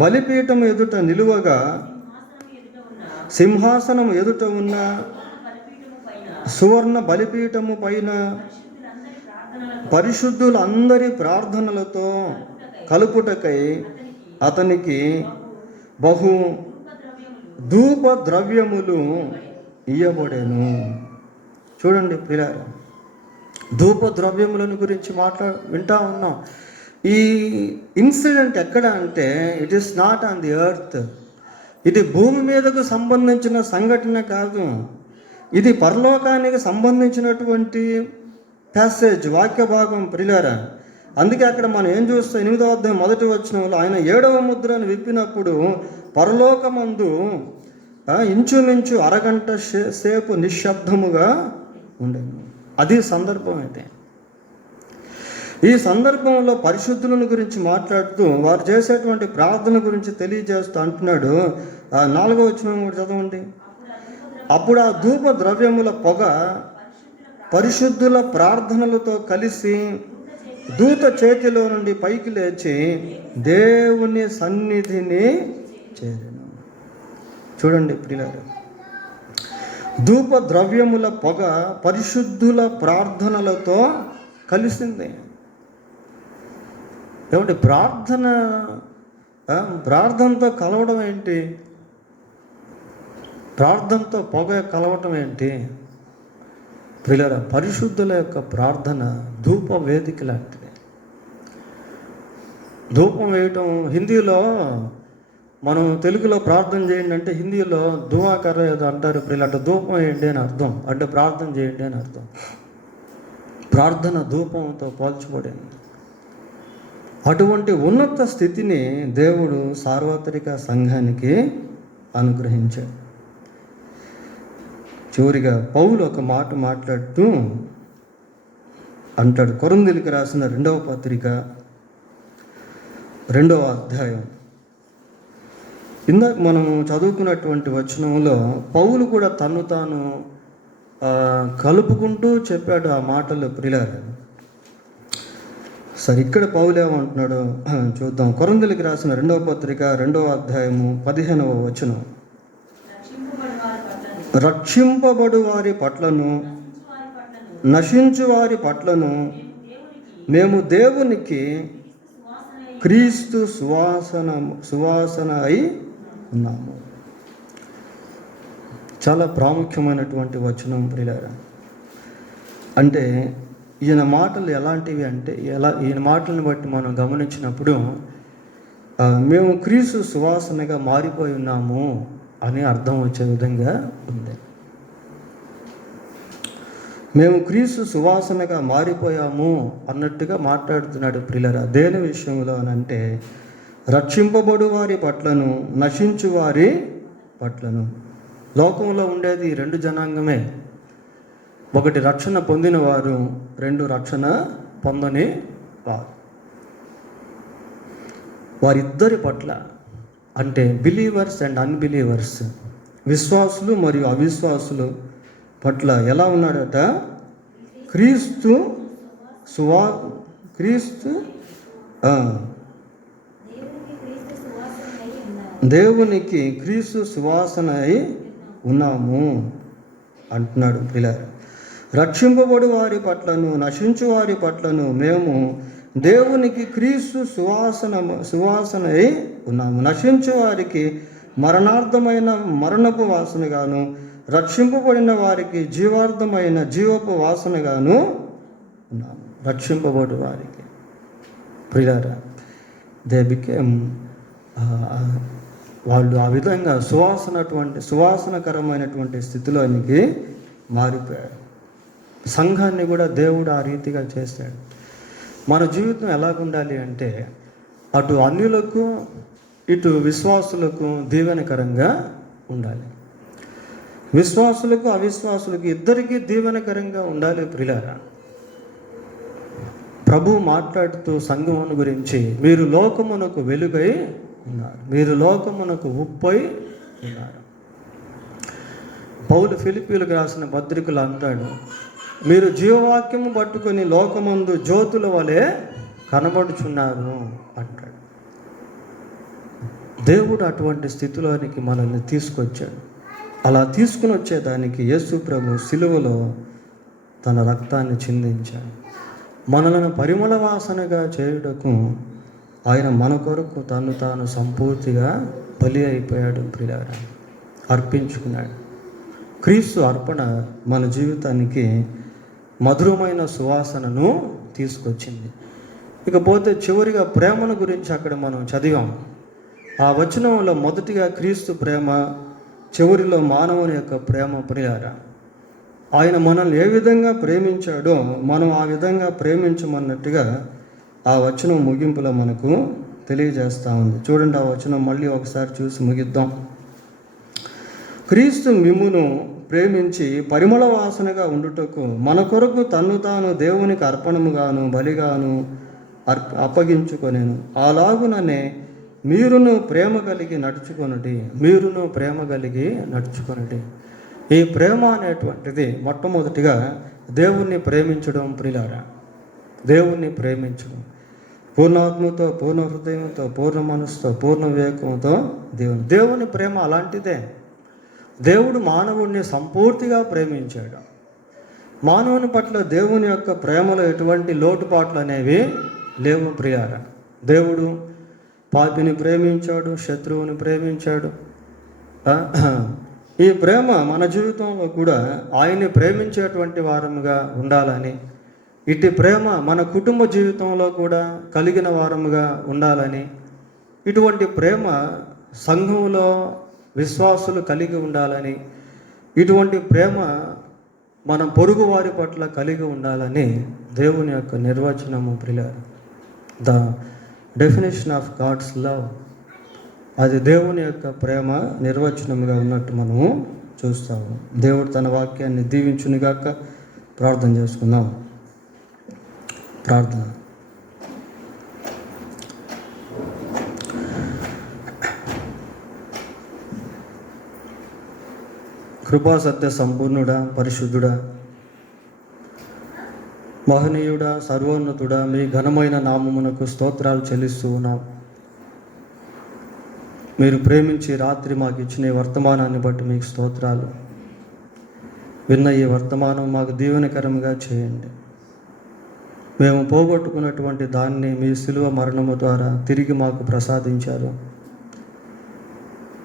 బలిపీఠం ఎదుట నిలువగా సింహాసనం ఎదుట ఉన్న సువర్ణ బలిపీఠము పైన పరిశుద్ధులందరి ప్రార్థనలతో కలుపుటకై అతనికి బహు ధూప ద్రవ్యములు ఇయ్యబడేను. చూడండి ప్రియులారా, ధూప ద్రవ్యములను గురించి వింటా ఉన్నాం. ఈ ఇన్సిడెంట్ ఎక్కడ అంటే it is not on the earth. ఇది భూమి మీదకు సంబంధించిన సంఘటన కాదు, ఇది పరలోకానికి సంబంధించినటువంటి ప్యాసేజ్, వాక్య భాగం ప్రియులారా. అందుకే అక్కడ మనం ఏం చూస్తాం, 8వ అధ్యాయం 1వ వచనంలో ఆయన 7వ ముద్రను విప్పినప్పుడు పరలోకమందు ఇంచుమించు అరగంట సేపు నిశ్శబ్దముగా ఉండేది. అది సందర్భం అయితే. ఈ సందర్భంలో పరిశుద్ధులను గురించి మాట్లాడుతూ వారు చేసేటువంటి ప్రార్థన గురించి తెలియజేస్తూ అంటున్నాడు. 4వ వచనం కూడా చదవండి. అప్పుడు ఆ ధూప ద్రవ్యముల పొగ పరిశుద్ధుల ప్రార్థనలతో కలిసి దూత చేతిలో నుండి పైకి లేచి దేవుని సన్నిధిని చేరెను. చూడండి ప్రియులారా, ధూప ద్రవ్యముల పొగ పరిశుద్ధుల ప్రార్థనలతో కలిసింది. ఏమంటే ప్రార్థనతో కలవడం ఏంటి? ప్రార్థనతో పొగ కలవటం ఏంటి? ప్రియులారా, పరిశుద్ధుల యొక్క ప్రార్థన ధూప వేదిక లాంటిది. ధూపం వేయటం హిందీలో, మనం తెలుగులో ప్రార్థన చేయండి అంటే హిందీలో ధూమాకర ఏదో అంటారు ప్రియులారా. ధూపం వేయండి అని అర్థం, అంటే ప్రార్థన చేయండి అని అర్థం. ప్రార్థన ధూపంతో పోల్చబడింది. అటువంటి ఉన్నత స్థితిని దేవుడు సార్వత్రిక సంఘానికి అనుగ్రహించాడు. చివరిగా పౌలు ఒక మాట మాట్లాడుతూ అంటాడు, కొరింథీయులకు రాసిన 2వ పత్రిక 2వ అధ్యాయం. ఇందాక మనం చదువుకున్నటువంటి వచనంలో పౌలు కూడా తను తాను కలుపుకుంటూ చెప్పాడు ఆ మాటలు ప్రియులారా. సరే, ఇక్కడ పౌలు ఏమంటున్నాడు చూద్దాం. కొరింథీయులకు రాసిన 2వ పత్రిక 2వ అధ్యాయము 15వ వచనం. రక్షింపబడు వారి పట్లను నశించు వారి పట్లను మేము దేవునికి క్రీస్తు సువాసన అయి ఉన్నాము. చాలా ప్రాముఖ్యమైనటువంటి వచనం ప్రియులారా. అంటే ఈయన మాటలు ఎలాంటివి అంటే, ఈయన మాటలను బట్టి మనం గమనించినప్పుడు మేము క్రీస్తు సువాసనగా మారిపోయి ఉన్నాము అని అర్థం వచ్చే విధంగా ఉంది. మేము క్రీస్తు సువాసనగా మారిపోయాము అన్నట్టుగా మాట్లాడుతున్నాడు ప్రియులారా. దేని విషయంలో అనంటే రక్షింపబడు వారి పట్లను, నశించు వారి పట్లను. లోకంలో ఉండేది రెండు జనాంగమే. ఒకటి రక్షణ పొందిన వారు, రెండు రక్షణ పొందని వారు. వారిద్దరి పట్ల అంటే బిలీవర్స్ అండ్ అన్బిలీవర్స్, విశ్వాసులు మరియు అవిశ్వాసులు పట్ల ఎలా ఉన్నాడట? దేవునికి క్రీస్తు సువాసన అయి ఉన్నాము అంటున్నాడు పిల్లలు. రక్షింపబడు వారి పట్లను, నశించు వారి పట్లను మేము దేవునికి క్రీస్తు సువాసన అయి ఉన్నాము. నశించు వారికి మరణార్థమైన మరణపు వాసనగాను, రక్షింపబడిన వారికి జీవార్థమైన జీవపు వాసనగాను ఉన్నాము. రక్షింపబడు వారికి ప్రియులారా, దే బికేమ్ వాళ్ళు ఆ విధంగా సువాసనకరమైనటువంటి స్థితిలోనికి మారిపోయారు. సంఘాన్ని కూడా దేవుడు ఆ రీతిగా చేశాడు. మన జీవితం ఎలాగుండాలి అంటే అటు అన్యులకు ఇటు విశ్వాసులకు దీవెనకరంగా ఉండాలి. విశ్వాసులకు అవిశ్వాసులకు ఇద్దరికీ దీవెనకరంగా ఉండాలి ప్రియులారా. ప్రభువు మాట్లాడుతూ సంఘమును గురించి, మీరు లోకమునకు వెలుగై ఉన్నారు, మీరు లోకమునకు ఉప్పై ఉన్నారు. పౌలు ఫిలిప్పీలకు రాసిన పత్రికలు అంటాడు, మీరు జీవవాక్యము పట్టుకొని లోకమందు జ్యోతుల వలె కనబడుచున్నారు అంటాడు. దేవుడు అటువంటి స్థితిలోనికి మనల్ని తీసుకొచ్చాడు. అలా తీసుకుని వచ్చేదానికి యేసు ప్రభు సిలువలో తన రక్తాన్ని చిందించాడు. మనలను పరిమళ వాసనగా చేయుటకు ఆయన మన కొరకు తను తాను సంపూర్తిగా బలి అయిపోయాడు ప్రియులారా, అర్పించుకున్నాడు. క్రీస్తు అర్పణ మన జీవితానికి మధురమైన సువాసనను తీసుకొచ్చింది. ఇకపోతే చివరిగా ప్రేమను గురించి అక్కడ మనం చదివాం. ఆ వచనంలో మొదటిగా క్రీస్తు ప్రేమ, చివరిలో మానవుని యొక్క ప్రేమ ప్రియులారా. ఆయన మనల్ని ఏ విధంగా ప్రేమించాడో మనం ఆ విధంగా ప్రేమించమన్నట్టుగా ఆ వచనం ముగింపులో మనకు తెలియజేస్తూ ఉంది. చూడండి, ఆ వచనం మళ్ళీ ఒకసారి చూసి ముగిద్దాం. క్రీస్తు మిమ్మును ప్రేమించి పరిమళ వాసనగా ఉండుటకు మన కొరకు తన్ను తాను దేవునికి అర్పణముగాను బలిగాను అప్పగించుకొనేను. అలాగుననే మీరును ప్రేమ కలిగి నడుచుకొనుడి. ఈ ప్రేమ అనేటువంటిది మొట్టమొదటిగా దేవుణ్ణి ప్రేమించడం ప్రియులారా. దేవుణ్ణి ప్రేమించడం పూర్ణాత్మతో, పూర్ణ హృదయంతో, పూర్ణ మనసుతో, పూర్ణ వివేకంతో దేవుని ప్రేమ అలాంటిదే. దేవుడు మానవుడిని సంపూర్తిగా ప్రేమించాడు. మానవుని పట్ల దేవుని యొక్క ప్రేమలో ఎటువంటి లోటుపాట్లు అనేవి లేవు ప్రియారా. దేవుడు పాపిని ప్రేమించాడు, శత్రువుని ప్రేమించాడు. ఈ ప్రేమ మన జీవితంలో కూడా ఆయన్ని ప్రేమించేటువంటి వారముగా ఉండాలని, ఇటు ప్రేమ మన కుటుంబ జీవితంలో కూడా కలిగిన వారముగా ఉండాలని, ఇటువంటి ప్రేమ సంఘంలో విశ్వాసులు కలిగి ఉండాలని, ఇటువంటి ప్రేమ మన పొరుగు వారి పట్ల కలిగి ఉండాలని దేవుని యొక్క నిర్వచనము ప్రియులారా. The definition of God's love, అది దేవుని యొక్క ప్రేమ నిర్వచనముగా ఉన్నట్టు మనము చూస్తాము. దేవుడు తన వాక్యాన్ని దీవించునిగాక. ప్రార్థన చేసుకుందాం. ప్రార్థన. కృపా సత్య సంపూర్ణుడా, పరిశుద్ధుడా, మహనీయుడా, సర్వోన్నతుడా, మీ ఘనమైన నామమునకు స్తోత్రాలు చెల్లిస్తూ ఉన్నాం. మీరు ప్రేమించి రాత్రి మాకు ఇచ్చిన ఈ వర్తమానాన్ని బట్టి మీకు స్తోత్రాలు. విన్న ఈ వర్తమానం మాకు దీవెనకరంగా చేయండి. మేము పోగొట్టుకున్నటువంటి దాన్ని మీ శిలువ మరణము ద్వారా తిరిగి మాకు ప్రసాదించారు.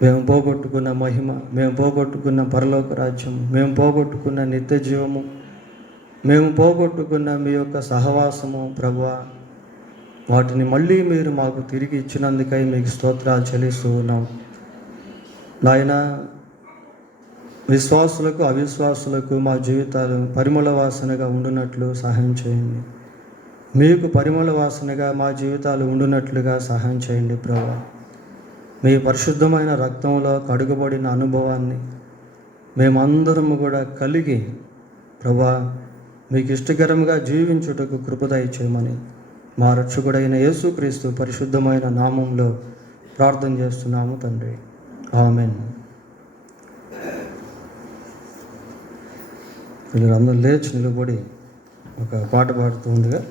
మేము పోగొట్టుకున్న మహిమ, మేము పోగొట్టుకున్న పరలోక రాజ్యం, మేము పోగొట్టుకున్న నిత్య జీవము, మేము పోగొట్టుకున్న మీ యొక్క సహవాసము ప్రభువా, వాటిని మళ్ళీ మీరు మాకు తిరిగి ఇచ్చినందుకై మీకు స్తోత్రాలు చెల్లిస్తూ ఉన్నాం. నాయన, విశ్వాసులకు అవిశ్వాసులకు మా జీవితాలు పరిమళ వాసనగా ఉండునట్లు సహాయం చేయండి. మీకు పరిమళ వాసనగా మా జీవితాలు ఉండునట్లుగా సహాయం చేయండి ప్రభువా. మీ పరిశుద్ధమైన రక్తంలో కడుగబడిన అనుభవాన్ని మేమందరము కూడా కలిగి ప్రభువా మీకు ఇష్టకరంగా జీవించుటకు కృప దయచేయమని మా రక్షకుడైన యేసుక్రీస్తు పరిశుద్ధమైన నామంలో ప్రార్థన చేస్తున్నాము తండ్రి. ఆమేన్. మీరు అందరూ లేచి నిలబడి ఒక పాట పాడుతూ ఉండగా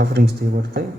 ఆఫరింగ్స్ తీయబడతాయి.